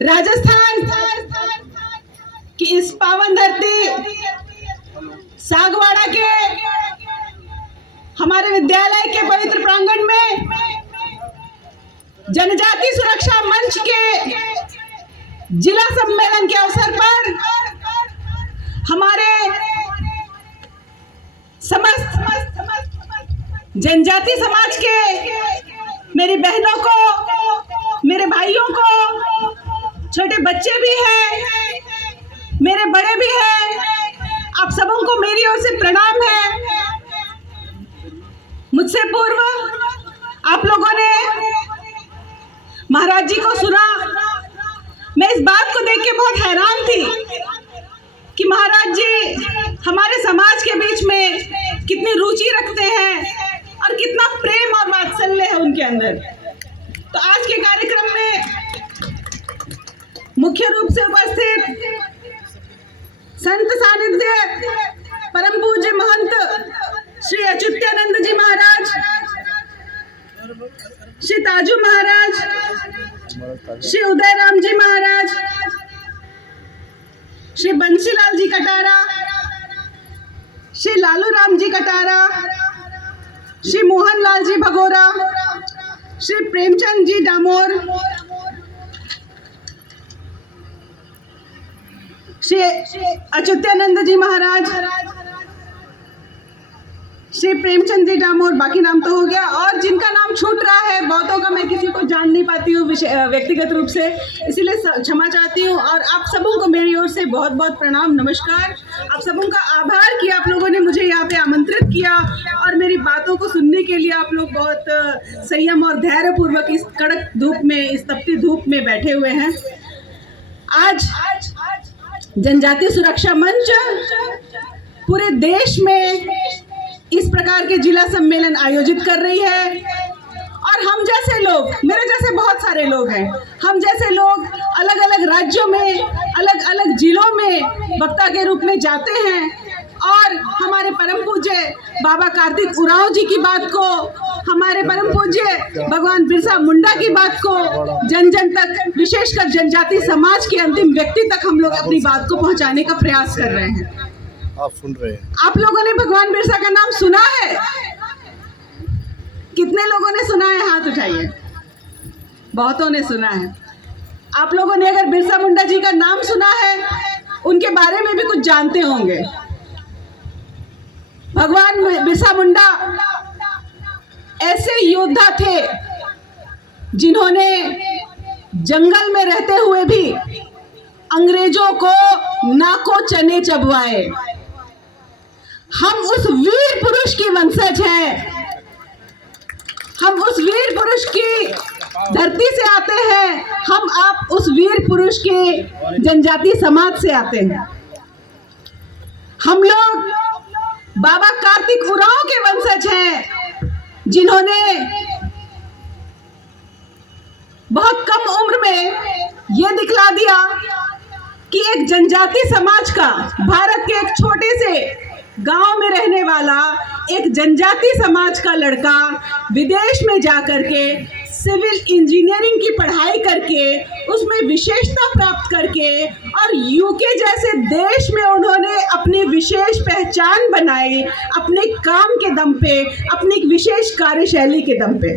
राजस्थान की इस पावन धरती सागवाड़ा के हमारे विद्यालय के पवित्र प्रांगण में जनजाति सुरक्षा मंच के जिला सम्मेलन के अवसर पर हमारे समस्त जनजाति समाज के मेरी बहनों को, मेरे भाइयों को, छोटे बच्चे भी हैं, मेरे बड़े भी हैं, आप सबों को मेरी ओर से प्रणाम है। मुझसे पूर्व आप लोगों ने महाराज जी को सुना। मैं इस बात को देख के बहुत हैरान थी कि महाराज जी हमारे समाज के बीच में कितनी रुचि रखते हैं और कितना प्रेम और वात्सल्य है उनके अंदर। तो आज के कार्यक्रम में मुख्य रूप से उपस्थित संत सानिध्य परम पूज्य महंत श्री अच्युतानंद जी महाराज, श्री ताजू महाराज, श्री उदय राम जी महाराज, श्री बंसीलाल जी कटारा, श्री लालू राम जी कटारा, श्री मोहन लाल जी भगोरा, श्री प्रेमचंद जी डामोर, श्री अच्युतानंद जी महाराज, श्री प्रेमचंद जी डामोर, बाकी नाम तो हो गया, और जिनका नाम छूट रहा है बहुतों का मैं किसी को जान नहीं पाती हूँ व्यक्तिगत रूप से, इसीलिए क्षमा चाहती हूँ। और आप सबों को मेरी ओर से बहुत बहुत प्रणाम, नमस्कार। आप सबों का आभार कि आप लोगों ने मुझे यहाँ पे आमंत्रित किया और मेरी बातों को सुनने के लिए आप लोग बहुत संयम और धैर्यपूर्वक इस कड़क धूप में, इस तपती धूप में बैठे हुए हैं। आज जनजातीय सुरक्षा मंच पूरे देश में इस प्रकार के जिला सम्मेलन आयोजित कर रही है और हम जैसे लोग, मेरे जैसे बहुत सारे लोग हैं, हम जैसे लोग अलग अलग राज्यों में, अलग अलग जिलों में वक्ता के रूप में जाते हैं और हमारे परम पूज्य बाबा कार्तिक उरांव जी की बात को, हमारे परम पूज्य भगवान बिरसा मुंडा की बात को जन जन तक, विशेषकर जनजाति समाज के अंतिम व्यक्ति तक हम लोग अपनी बात को पहुंचाने का प्रयास कर रहे हैं। आप सुन रहे हैं? आप लोगों ने भगवान बिरसा का नाम सुना है? कितने लोगों ने सुना है? हाथ उठाइए। बहुतों ने सुना है। आप लोगों ने अगर बिरसा मुंडा जी का नाम सुना है, उनके बारे में भी कुछ जानते होंगे। भगवान बिरसा मुंडा ऐसे योद्धा थे जिन्होंने जंगल में रहते हुए भी अंग्रेजों को नाको चने चबवाए। हम उस वीर पुरुष की वंशज हैं, हम उस वीर पुरुष की धरती से आते हैं, हम आप उस वीर पुरुष के जनजाति समाज से आते हैं। हम लोग बाबा कार्तिक उरांव के वंशज हैं जिन्होंने बहुत कम उम्र में ये दिखला दिया कि एक जनजाति समाज का, भारत के एक छोटे से गांव में रहने वाला एक जनजाति समाज का लड़का विदेश में जाकर के सिविल इंजीनियरिंग की पढ़ाई करके उसमें विशेषता प्राप्त करके और यूके जैसे देश में उन्होंने अपनी विशेष पहचान बनाई, अपने काम के दम पे, अपनी विशेष कार्यशैली के दम पे।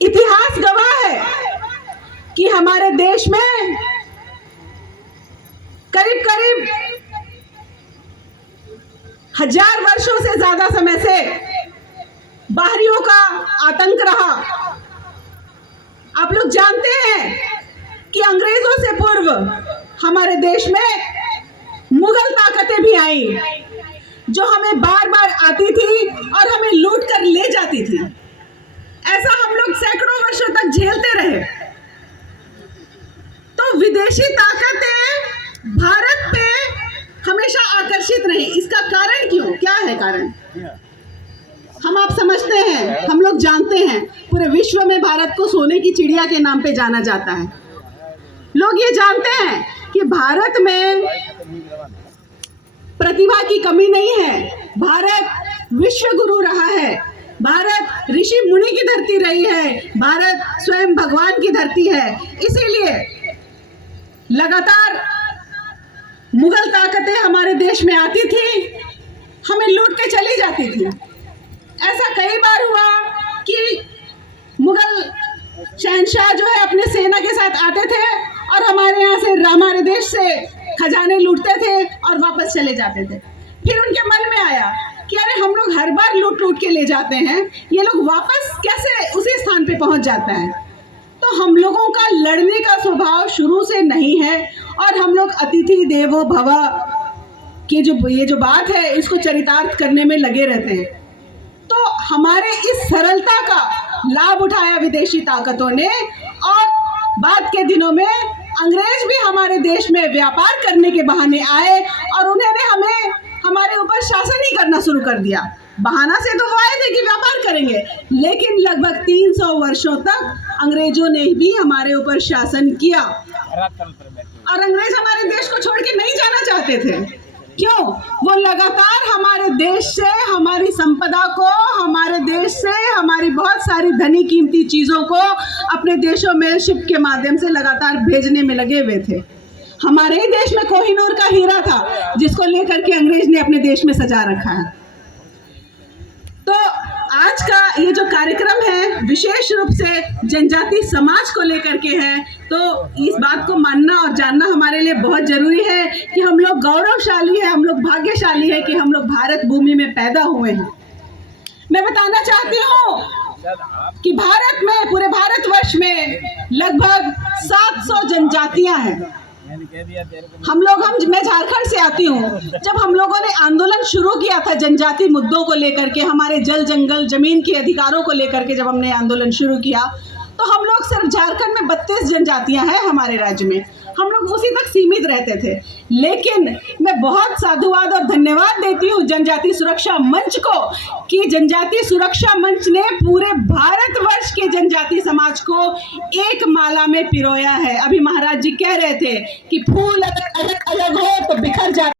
इतिहास गवाह है कि हमारे देश में करीब करीब 1000 वर्षों से ज्यादा समय से बाहरियों का आतंक रहा। आप लोग जानते हैं कि अंग्रेजों से पूर्व हमारे देश में मुगल ताकतें भी आई जो हमें बार बार आती थी और हमें लूट कर ले जाती थी। ऐसा हम लोग सैकड़ों वर्षों तक झेलते रहे। तो विदेशी ताकतें भारत पे हमेशा आकर्षित रही। इसका कारण क्यों, क्या है कारण? हम आप समझते हैं, हम लोग जानते हैं, पूरे विश्व में भारत को सोने की चिड़िया के नाम पे जाना जाता है। लोग ये जानते हैं कि भारत में प्रतिभा की कमी नहीं है। भारत विश्व गुरु रहा है, भारत ऋषि मुनि की धरती रही है, भारत स्वयं भगवान की धरती है। इसीलिए लगातार मुगल ताकतें हमारे देश में आती थी, हमें लूट के चली जाती थी। ऐसा कई बार हुआ कि मुगल शहंशाह जो है अपने सेना के साथ आते थे और हमारे देश से खजाने लूटते थे और वापस चले जाते थे। फिर उनके मन में आया कि अरे हम लोग हर बार लूट के ले जाते हैं, ये लोग वापस कैसे उसी स्थान पे पहुंच जाते हैं। तो हम लोगों का लड़ने का स्वभाव शुरू से नहीं है और हम लोग अतिथि देवो भव की ये जो बात है इसको चरितार्थ करने में लगे रहते हैं। तो हमारे इस सरलता का लाभ उठाया विदेशी ताकतों ने और बाद के दिनों में अंग्रेज भी हमारे देश में व्यापार करने के बहाने आए और उन्होंने हमें हमारे ऊपर शासन ही करना शुरू कर दिया। बहाना से तो वो आए थे कि व्यापार करेंगे, लेकिन लगभग 300 वर्षों तक अंग्रेजों ने भी हमारे ऊपर शासन किया और अंग्रेज हमारे देश को छोड़ के नहीं जाना चाहते थे। क्यों? वो लगातार हमारे देश से हमारी संपदा को, हमारे देश से हमारी बहुत सारी धनी कीमती चीज़ों को अपने देशों में शिप के माध्यम से लगातार भेजने में लगे हुए थे। हमारे ही देश में कोहिनूर का हीरा था जिसको लेकर के अंग्रेज ने अपने देश में सजा रखा है। तो आज का ये जो कार्यक्रम है विशेष रूप से जनजाति समाज को लेकर के है, तो इस बात को मानना और जानना हमारे लिए बहुत जरूरी है कि हम लोग गौरवशाली है, हम लोग भाग्यशाली है कि हम लोग भारत भूमि में पैदा हुए हैं। मैं बताना चाहती हूँ कि भारत में, पूरे भारतवर्ष में लगभग 700 जनजातियां हैं। मैं झारखंड से आती हूँ। जब हम लोगों ने आंदोलन शुरू किया था जनजाति मुद्दों को लेकर के, हमारे जल जंगल जमीन के अधिकारों को लेकर के जब हमने आंदोलन शुरू किया, तो हम लोग सिर्फ झारखंड में 32 जनजातियां हैं हमारे राज्य में, हम लोग उसी तक सीमित रहते थे। लेकिन मैं बहुत साधुवाद और धन्यवाद देती हूँ जनजाति सुरक्षा मंच को कि जनजाति सुरक्षा मंच ने पूरे भारतवर्ष के जनजाति समाज को एक माला में पिरोया है। अभी महाराज जी कह रहे थे कि फूल अगर अलग अलग हो तो बिखर जाते